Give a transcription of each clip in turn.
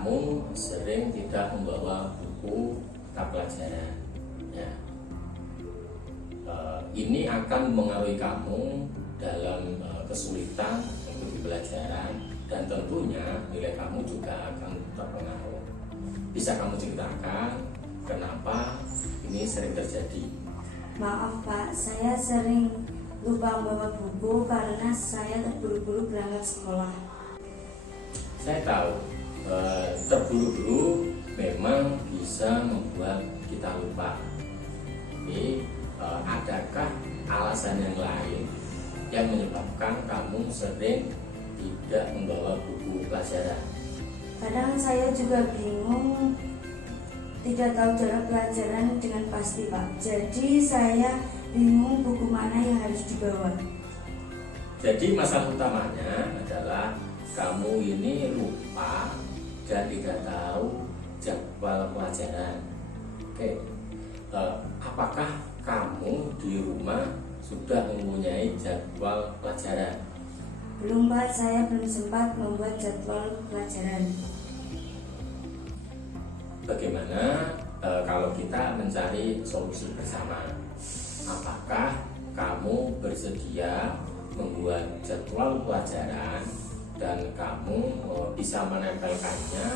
kamu sering tidak membawa buku kitab pelajaran. Ya. Ini akan mengaruhi kamu dalam kesulitan mengikuti pelajaran, dan tentunya nilai kamu juga akan terpengaruh. Bisa kamu ceritakan kenapa ini sering terjadi? Maaf Pak, saya sering lupa membawa buku karena saya terburu-buru berangkat sekolah. Saya tahu terburu-buru memang bisa membuat kita lupa. Tapi adakah alasan yang lain yang menyebabkan kamu sering tidak membawa buku pelajaran? Kadang saya juga bingung, tidak tahu cara pelajaran dengan pasti Pak. Jadi saya bingung buku mana yang harus dibawa. Jadi masalah utamanya adalah kamu ini lupa dan tidak tahu jadwal pelajaran. Oke, apakah kamu di rumah sudah mempunyai jadwal pelajaran? Belum Pak, saya belum sempat membuat jadwal pelajaran. Bagaimana kalau kita mencari solusi bersama? Apakah kamu bersedia membuat jadwal pelajaran dan kamu bisa menempelkannya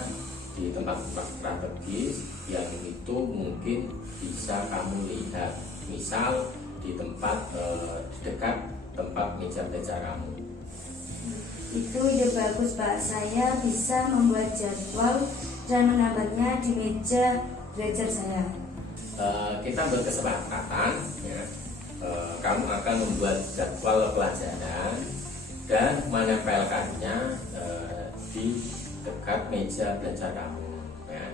di tempat-tempat strategis yang itu mungkin bisa kamu lihat, misal di tempat di dekat tempat meja belajar kamu? Itu ide bagus Pak, saya bisa membuat jadwal dan menambahnya di meja belajar saya. Kita berkesepakatan ya, kamu akan membuat jadwal pelajaran dan menempelkannya di dekat meja belajar kamu ya.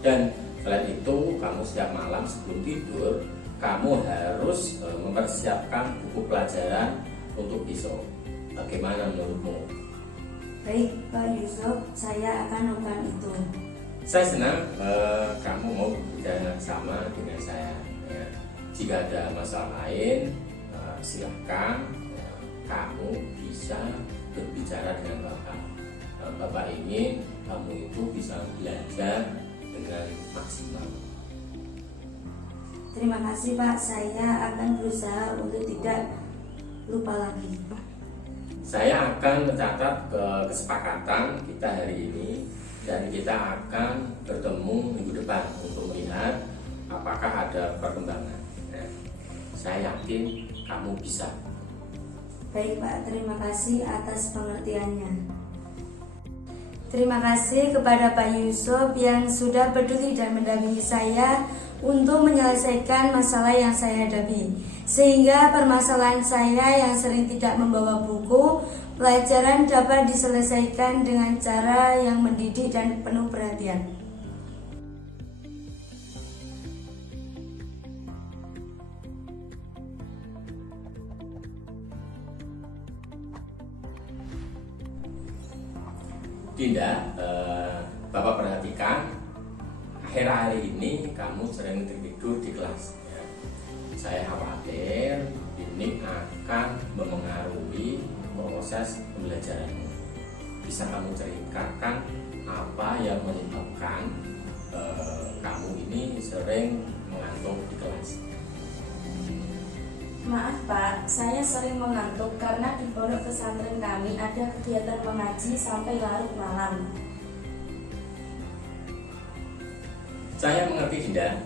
Dan selain itu, kamu setiap malam sebelum tidur kamu harus mempersiapkan buku pelajaran untuk besok. Bagaimana menurutmu? Baik Pak Yusuf, saya akan lakukan itu. Saya senang kamu mau bekerja sama dengan saya ya. Jika ada masalah lain, silahkan kamu bisa berbicara dengan Bapak. Bapak ingin kamu itu bisa belajar dengan maksimal. Terima kasih Pak, saya akan berusaha untuk tidak lupa lagi. Saya akan mencatat kesepakatan kita hari ini, dan kita akan bertemu minggu depan untuk melihat apakah ada perkembangan. Nah, saya yakin kamu bisa. Baik Pak, terima kasih atas pengertiannya. Terima kasih kepada Pak Yusuf yang sudah peduli dan mendampingi saya untuk menyelesaikan masalah yang saya hadapi, sehingga permasalahan saya yang sering tidak membawa buku pelajaran dapat diselesaikan dengan cara yang mendidik dan penuh perhatian. Dinda, Bapak perhatikan akhir hari ini kamu sering tidur di kelas ya. Saya khawatir ini akan memengaruhi proses pembelajaranmu. Bisa kamu ceritakan apa yang menyebabkan kamu ini sering mengantuk di kelas? Maaf Pak, saya sering mengantuk karena di pondok pesantren kami ada kegiatan mengaji sampai larut malam. Saya mengerti Dinda,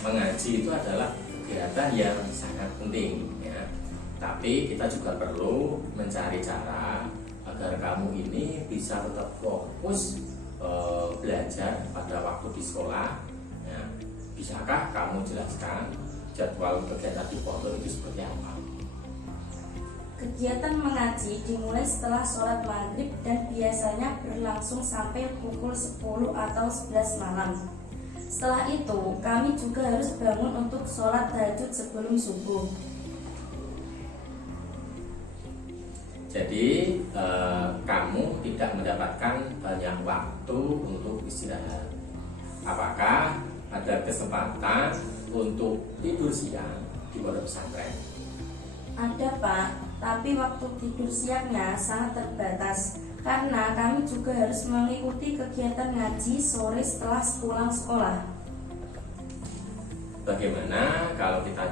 mengaji itu adalah kegiatan yang sangat penting ya. Tapi kita juga perlu mencari cara agar kamu ini bisa tetap fokus belajar pada waktu di sekolah ya. Bisakah kamu jelaskan jadwal kegiatan di pondok itu seperti apa? Kegiatan mengaji dimulai setelah sholat maghrib dan biasanya berlangsung sampai pukul 10 atau 11 malam. Setelah itu, kami juga harus bangun untuk sholat tahajud sebelum subuh. Jadi kamu tidak mendapatkan banyak waktu untuk istirahat. Apakah ada kesempatan untuk tidur siang di pondok pesantren? Ada Pak, tapi waktu tidur siangnya sangat terbatas karena kami juga harus mengikuti kegiatan ngaji sore setelah pulang sekolah. Bagaimana kalau kita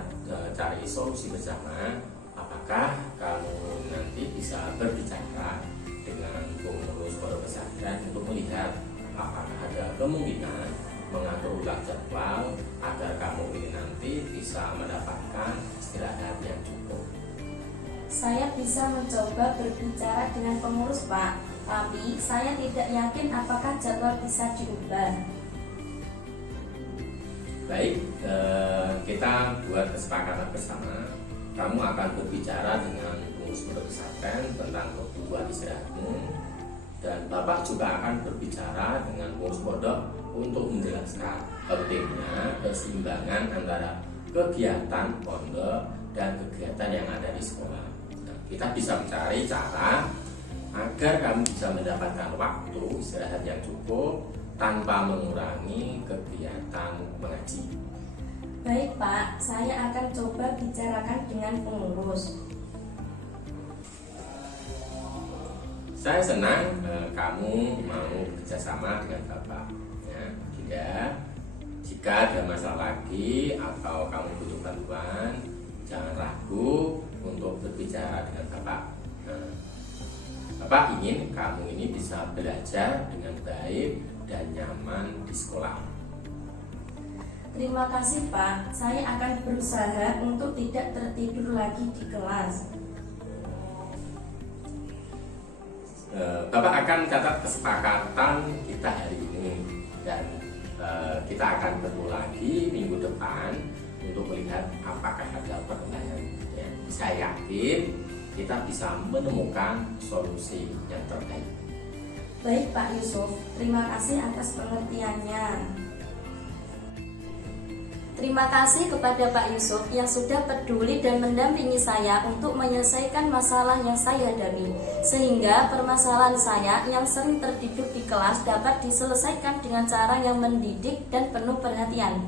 cari solusi bersama? Apakah kamu nanti bisa berbicara dengan pengurus pondok pesantren untuk melihat apakah ada kemungkinan mengatur ulang jadwal agar kamu ini nanti bisa mendapatkan istirahat yang cukup? Saya bisa mencoba berbicara dengan pengurus, Pak, tapi saya tidak yakin apakah jadwal bisa diubah. Baik, kita buat kesepakatan bersama. Kamu akan berbicara dengan pengurus pondok pesantren tentang kebutuhan istirahatmu, dan Bapak juga akan berbicara dengan pengurus pondok untuk menjelaskan pentingnya keseimbangan antara kegiatan pondok dan kegiatan yang ada di sekolah. Nah, kita bisa mencari cara agar kamu bisa mendapatkan waktu istirahat yang cukup tanpa mengurangi kegiatan mengaji. Baik, Pak, saya akan coba bicarakan dengan pengurus. Saya senang kamu mau kerjasama dengan Bapak. Ya, jika ada masalah lagi atau kamu butuh bantuan, jangan ragu untuk berbicara dengan Bapak. Nah, Bapak ingin kamu ini bisa belajar dengan baik dan nyaman di sekolah. Terima kasih, Pak. Saya akan berusaha untuk tidak tertidur lagi di kelas. Bapak akan catat kesepakatan kita hari ini, dan kita akan bertemu lagi minggu depan untuk melihat apakah ada perkembangan. Ya, saya yakin kita bisa menemukan solusi yang terbaik. Baik, Pak Yusuf, terima kasih atas pengertiannya. Terima kasih kepada Pak Yusuf yang sudah peduli dan mendampingi saya untuk menyelesaikan masalah yang saya hadapi, sehingga permasalahan saya yang sering tertidur di kelas dapat diselesaikan dengan cara yang mendidik dan penuh perhatian.